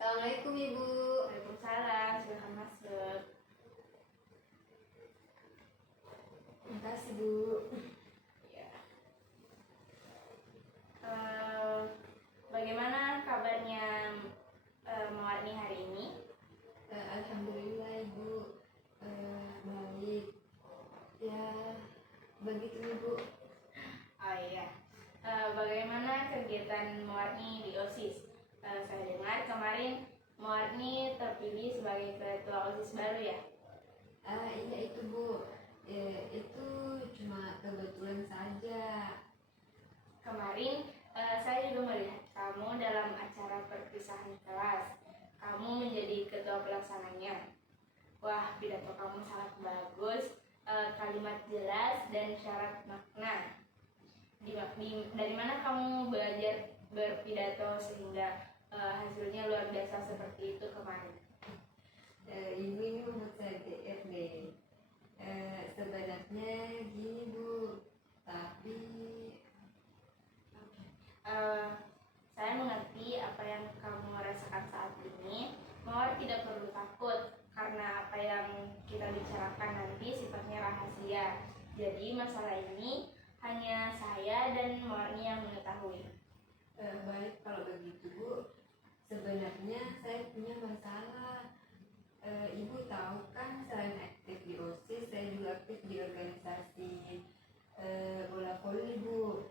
Assalamualaikum Ibu. Waalaikumsalam, silahkan masuk. Terima kasih Bu. Ya. Bagaimana kabarnya Mewarni hari ini? Alhamdulillah Ibu, baik. Ya, begitu Ibu. Oh iya. Bagaimana kegiatan Mewarni di OSIS? Saya dengar kemarin Mewarni terpilih sebagai ketua OSIS baru ya? Iya itu Bu. Itu cuma kebetulan saja. Kemarin saya juga melihat kamu dalam acara perpisahan kelas. Kamu menjadi ketua pelaksananya. Wah, pidato kamu sangat bagus, kalimat jelas dan syarat makna. Dari mana kamu belajar berpidato sehingga hasilnya luar biasa seperti itu kemarin? Ibu ini membuat saya DRD. Sebenarnya gini Bu, tapi Saya mengerti apa yang kamu rasakan saat ini. Mawar tidak perlu takut karena apa yang kita bicarakan nanti sifatnya rahasia. Jadi masalah ini hanya saya dan Mawarni yang mengetahui. baik kalau begitu Bu. Sebenarnya saya punya masalah. Ibu tahu kan, selain aktif di OSIS, saya juga aktif di organisasi bola voli Bu.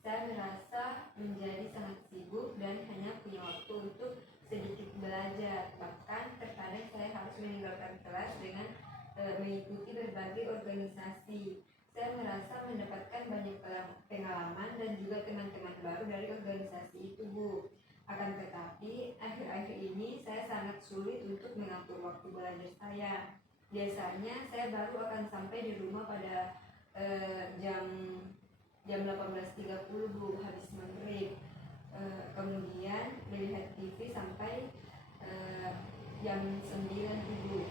Saya merasa menjadi sangat sibuk dan hanya punya waktu untuk sedikit belajar. Bahkan terkadang saya harus meninggalkan kelas dengan mengikuti berbagai organisasi. Saya merasa mendapatkan banyak pengalaman dan juga teman-teman baru dari organisasi itu Bu. Akan tetapi, akhir-akhir ini saya sangat sulit untuk mengatur waktu belajar saya. Biasanya saya baru akan sampai di rumah pada jam 18.30 Bu, habis maghrib. Kemudian melihat TV sampai jam 9 Bu.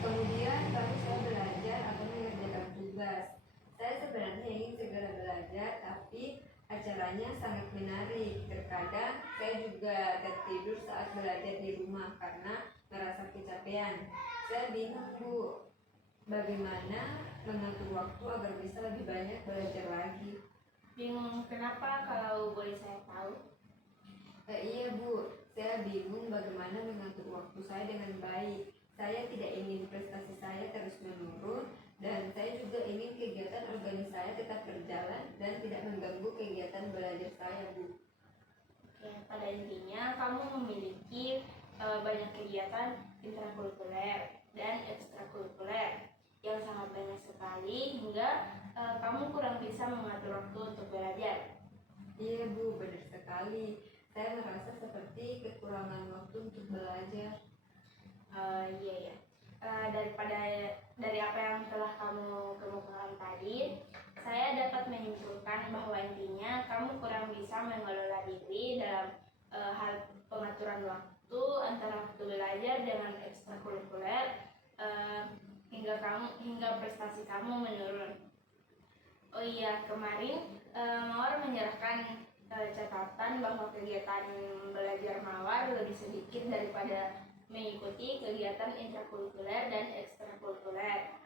Kemudian baru saya belajar atau mengerjakan tugas. Saya sebenarnya ingin segera belajar, tapi acaranya sangat menarik. Terkadang saya juga tertidur saat belajar di rumah karena merasa kecapean. Saya bingung Bu, bagaimana mengatur waktu agar bisa lebih banyak belajar lagi. Bingung kenapa kalau boleh saya tahu? Iya Bu, saya bingung bagaimana mengatur waktu saya dengan baik. Saya tidak ingin prestasi saya terus menurun, dan saya juga ingin kegiatan organisasi saya tetap berjalan dan tidak mengganggu kegiatan belajar saya Bu. Oke, pada intinya kamu memiliki banyak kegiatan intrakurikuler dan ekstrakurikuler yang sangat banyak sekali hingga kamu kurang bisa mengatur waktu untuk belajar. Iya Bu, benar sekali. Saya merasa seperti kekurangan waktu untuk belajar. Iya ya. Dari apa yang telah kamu kemukakan tadi, saya dapat menyimpulkan bahwa intinya kamu kurang bisa mengelola diri dalam hal pengaturan waktu antara waktu belajar dengan ekstrakurikuler hingga prestasi kamu menurun. Oh iya, kemarin Mawar menyerahkan catatan bahwa kegiatan belajar Mawar lebih sedikit daripada mengikuti kegiatan intrakurikuler dan ekstrakurikuler.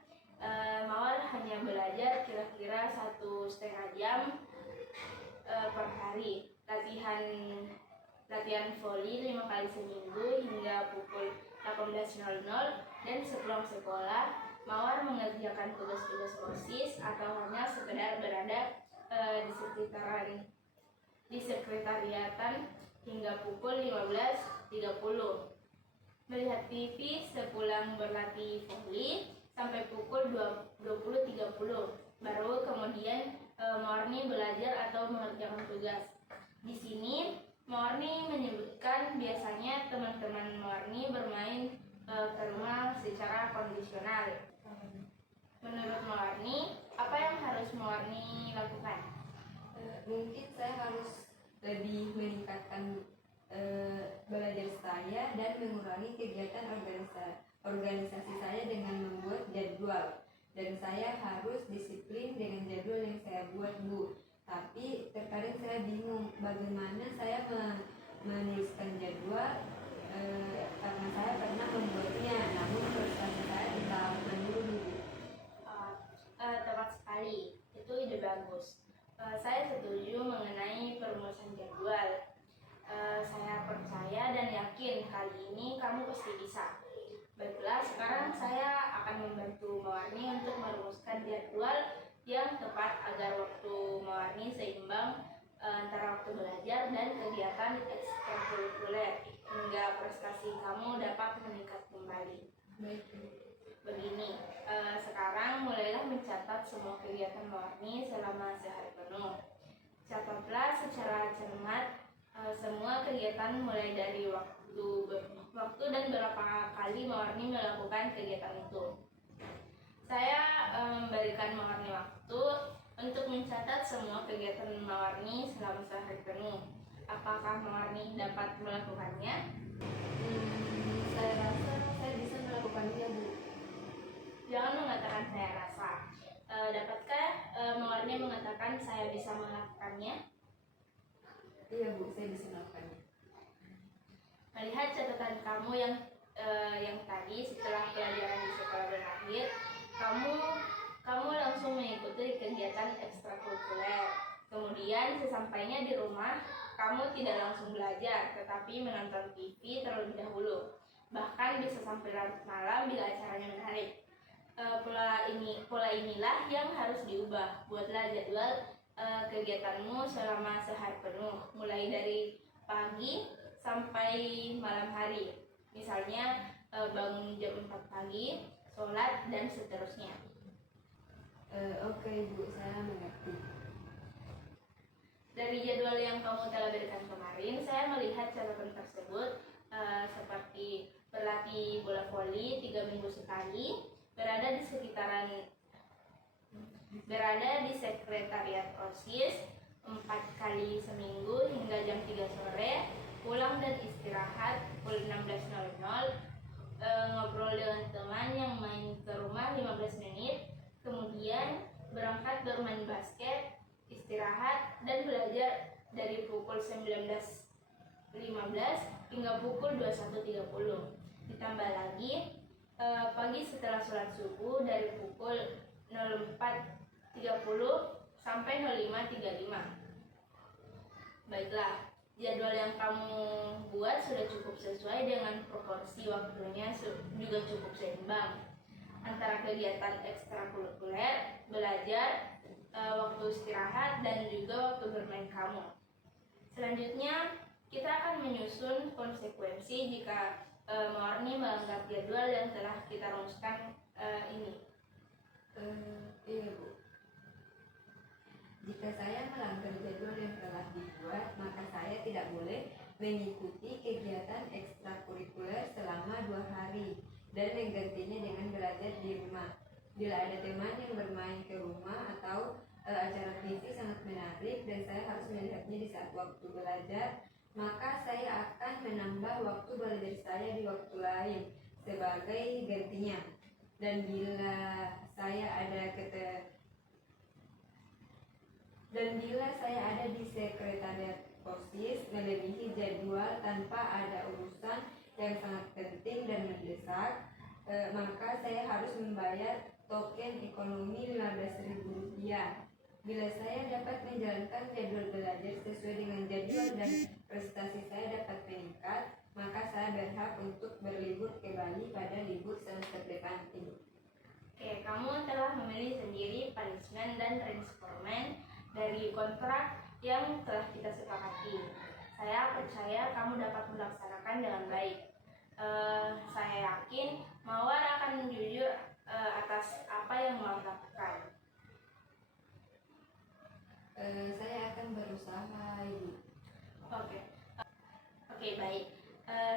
Mawar hanya belajar kira-kira 1,5 jam per hari. Latihan voli 5 kali seminggu hingga pukul 18.00, dan sepulang sekolah Mawar mengerjakan tugas-tugas OSIS atau hanya sekedar berada di sekretariatan hingga pukul 15.30. Melihat TV sepulang berlatih voli sampai pukul 20.30. Baru kemudian Mawarni belajar atau mengerjakan tugas. Di sini Mawarni menyebutkan biasanya teman-teman Mawarni bermain ke rumah secara kondisional. Menurut Mawarni, apa yang harus Mawarni lakukan? Mungkin saya harus lebih meningkatkan belajar saya dan mengurangi kegiatan organisasi saya dengan membuat jadwal, dan saya harus disiplin dengan jadwal yang saya buat Bu. Tapi terkadang saya bingung bagaimana saya menuliskan jadwal karena saya pernah membuatnya, namun prestasi saya tetap menurun. Tepat sekali, itu ide bagus. Saya setuju mengenai perumusan jadwal. Saya percaya dan yakin kali ini kamu pasti bisa. Baiklah, sekarang saya akan membantu Mewarni untuk merumuskan jadwal yang tepat agar waktu Mewarni seimbang antara waktu belajar dan kegiatan ekstrakurikuler hingga prestasi kamu dapat meningkat kembali. Baik. Begini, sekarang mulailah mencatat semua kegiatan Mewarni selama sehari penuh. Catatlah secara cermat semua kegiatan mulai dari waktu dan berapa kali Mewarni melakukan kegiatan itu. Saya memberikan Mewarni waktu untuk mencatat semua kegiatan Mewarni selama sehari penuh. Apakah Mewarni dapat melakukannya? Saya rasa saya bisa melakukannya, Bu. Jangan mengatakan saya rasa. Dapatkah Mewarni mengatakan saya bisa melakukannya? Iya, Bu, saya bisa melakukannya. Melihat catatan kamu yang tadi setelah pelajaran di sekolah berakhir, kamu langsung mengikuti kegiatan ekstrakurikuler. Kemudian sesampainya di rumah, kamu tidak langsung belajar, tetapi menonton TV terlebih dahulu. Bahkan bisa sampai larut malam bila acaranya menarik. Pola inilah yang harus diubah. Buatlah jadwal kegiatanmu selama sehari penuh, mulai dari pagi sampai malam hari. Misalnya bangun jam 4 pagi, sholat, dan seterusnya. Oke, Bu, saya mengerti. Dari jadwal yang kamu telah berikan kemarin, saya melihat catatan tersebut seperti berlatih bola voli 3 minggu sekali, berada di sekretariat OSIS 4 kali seminggu hingga jam 3 sore, pulang dan istirahat pukul 16.00, ngobrol dengan teman yang main ke rumah 15 menit, kemudian berangkat bermain basket, istirahat, dan belajar dari pukul 19.15 hingga pukul 21.30. Ditambah lagi pagi setelah sholat subuh dari pukul 04.30 sampai 05.35. Baiklah, jadwal yang kamu buat sudah cukup sesuai dengan proporsi waktunya, juga cukup seimbang antara kegiatan ekstrakurikuler, belajar, waktu istirahat, dan juga waktu bermain kamu. Selanjutnya, kita akan menyusun konsekuensi jika Mewarni melanggar jadwal yang telah kita rumuskan ini. Iya, Bu. Jika saya melanggar jadwal yang telah dibuat, maka saya tidak boleh mengikuti kegiatan ekstrakurikuler selama 2 hari dan menggantinya dengan belajar di rumah. Bila ada teman yang bermain ke rumah atau acara TV sangat menarik dan saya harus melihatnya di saat waktu belajar, maka saya akan menambah waktu belajar saya di waktu lain sebagai gantinya. Dan bila saya ada di sekretariat OSIS melebihi jadwal tanpa ada urusan yang sangat penting dan mendesak, maka saya harus membayar token ekonomi Rp15.000. Bila saya dapat menjalankan jadwal belajar sesuai dengan jadwal dan prestasi saya dapat meningkat, maka saya berhak untuk berlibur ke Bali pada libur semester depan ini. Oke, kamu telah memilih sendiri punishment dan range dari kontrak yang telah kita sepakati. Saya percaya kamu dapat melaksanakan dengan baik. Saya yakin Mawar akan jujur atas apa yang Mawar lakukan. Saya akan berusaha, Ibu. Oke, baik.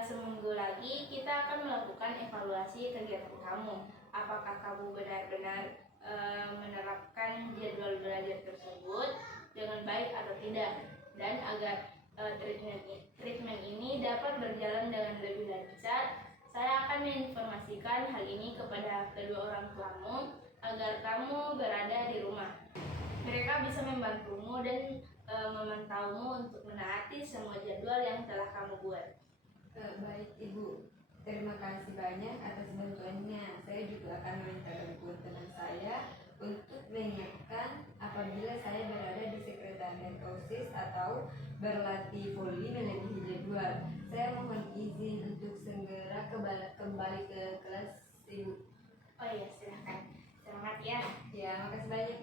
Seminggu lagi kita akan melakukan evaluasi kegiatan kamu. Apakah kamu benar-benar menerapkan jadwal belajar tersebut dengan baik atau tidak, dan agar treatment ini dapat berjalan dengan lebih lancar, saya akan menginformasikan hal ini kepada kedua orang tuamu agar kamu berada di rumah. Mereka bisa membantumu dan memantaumu untuk menaati semua jadwal yang telah kamu buat. Baik Ibu, terima kasih banyak atas bantuannya. Saya juga akan meminta bantuan teman saya untuk mengingatkan apabila saya berada di sekretariat OSIS atau berlatih voli melebihi jadwal. Saya mohon izin untuk segera kembali ke kelas Ibu. Oh iya, silahkan. Semangat ya. Ya, makasih banyak